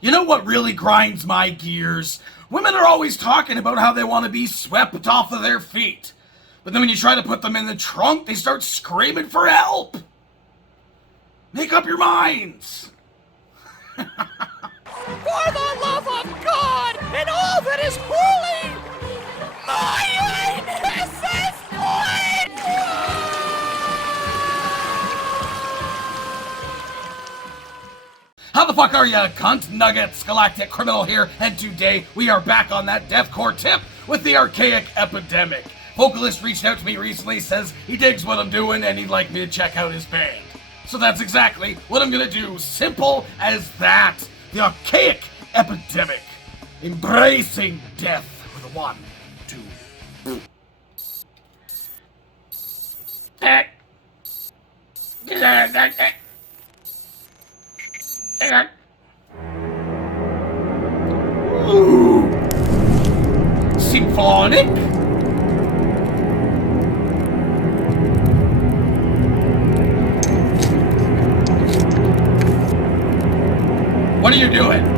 You know what really grinds my gears? Women are always talking about how they want to be swept off of their feet. But then when you try to put them in the trunk, they start screaming for help. Make up your minds. For the love of God and all that is holy, my anus is bleeding! How the fuck are ya, cunt? Nuggets, Galactic Criminal here, and today we are back on that deathcore tip with the ARCHAIC Epidemic. Vocalist reached out to me recently, says he digs what I'm doing and he'd like me to check out his band. So that's exactly what I'm gonna do. Simple as that. The ARCHAIC Epidemic. Embracing death with a 1, 2. Ooh. Symphonic? What are you doing?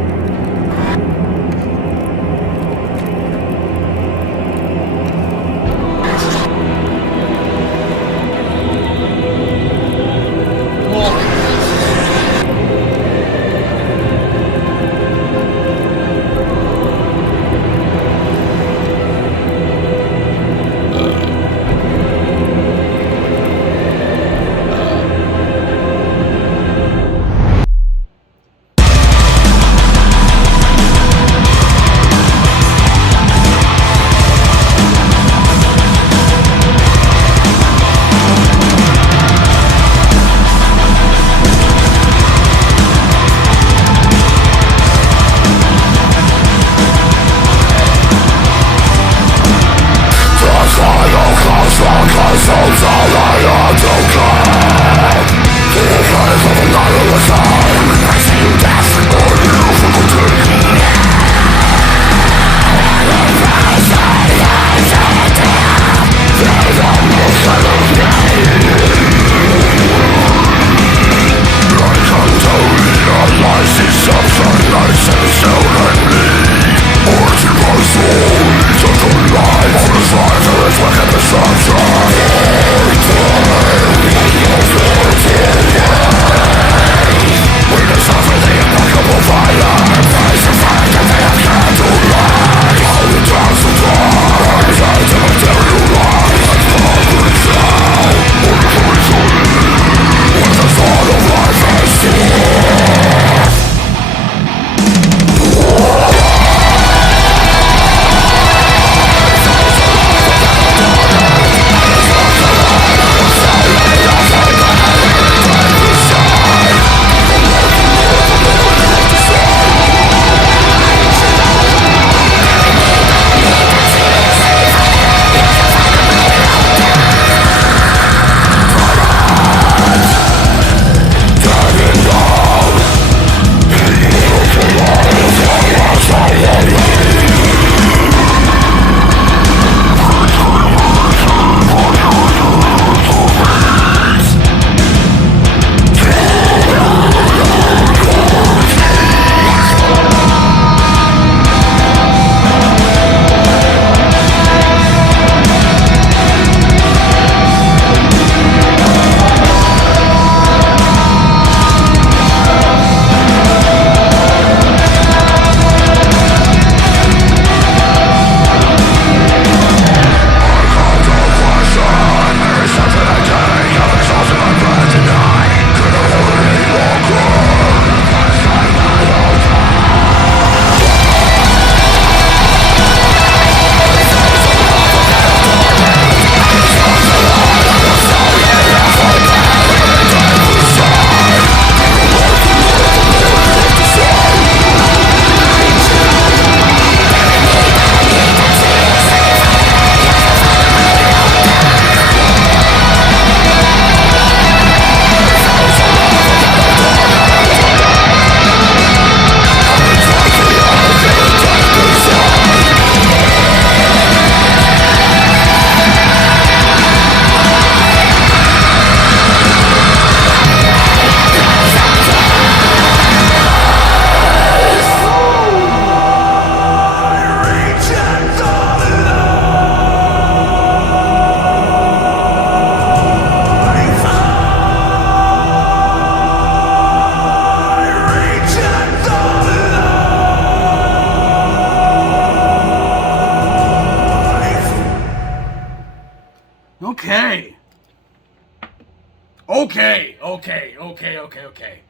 Okay.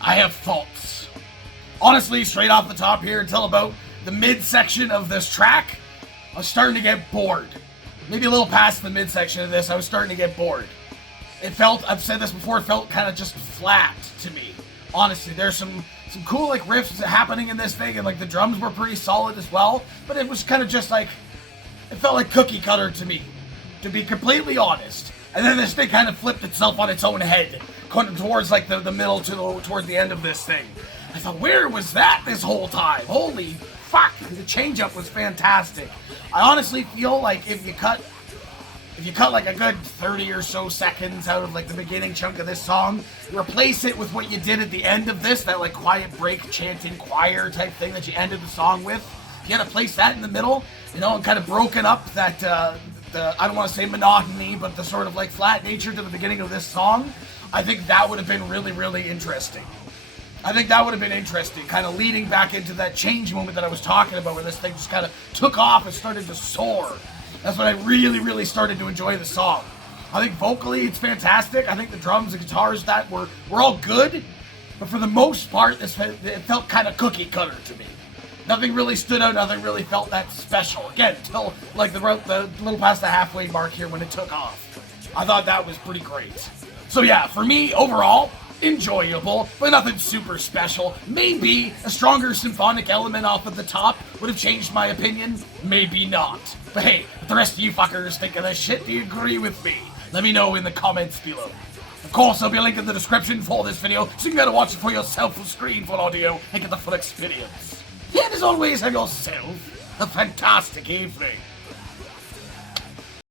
I have faults. Honestly, straight off the top here, until about the midsection of this track, I was starting to get bored. Maybe a little past the midsection of this, I was starting to get bored. It felt, I've said this before, it felt kind of just flat to me. Honestly, there's some cool like riffs happening in this thing, and like the drums were pretty solid as well, but it was kind of just like, it felt like cookie cutter to me, to be completely honest. And then this thing kind of flipped itself on its own head, going towards like the middle towards the end of this thing. I thought, where was that this whole time? Holy fuck, the change up was fantastic. I honestly feel like if you cut like a good 30 or so seconds out of like the beginning chunk of this song, replace it with what you did at the end of this, that like quiet break chanting choir type thing that you ended the song with. If you had to place that in the middle, you know, and kind of broken up that the, I don't want to say monotony, but the sort of like flat nature to the beginning of this song, I think that would have been really, really interesting. I think that would have been interesting, kind of leading back into that change moment that I was talking about, where this thing just kind of took off and started to soar. That's when I really, really started to enjoy the song. I think vocally it's fantastic. I think the drums and guitars that were all good, but for the most part, it felt kind of cookie cutter to me. Nothing really stood out. Nothing really felt that special. Again, till like the little past the halfway mark here when it took off. I thought that was pretty great. So yeah, for me overall, enjoyable, but nothing super special. Maybe a stronger symphonic element off at the top would have changed my opinion. Maybe not. But hey, if the rest of you fuckers think of this shit, do you agree with me? Let me know in the comments below. Of course, there'll be a link in the description for this video, so you can go to watch it for yourself full screen full audio and get the full experience. And as always, have yourself a fantastic evening.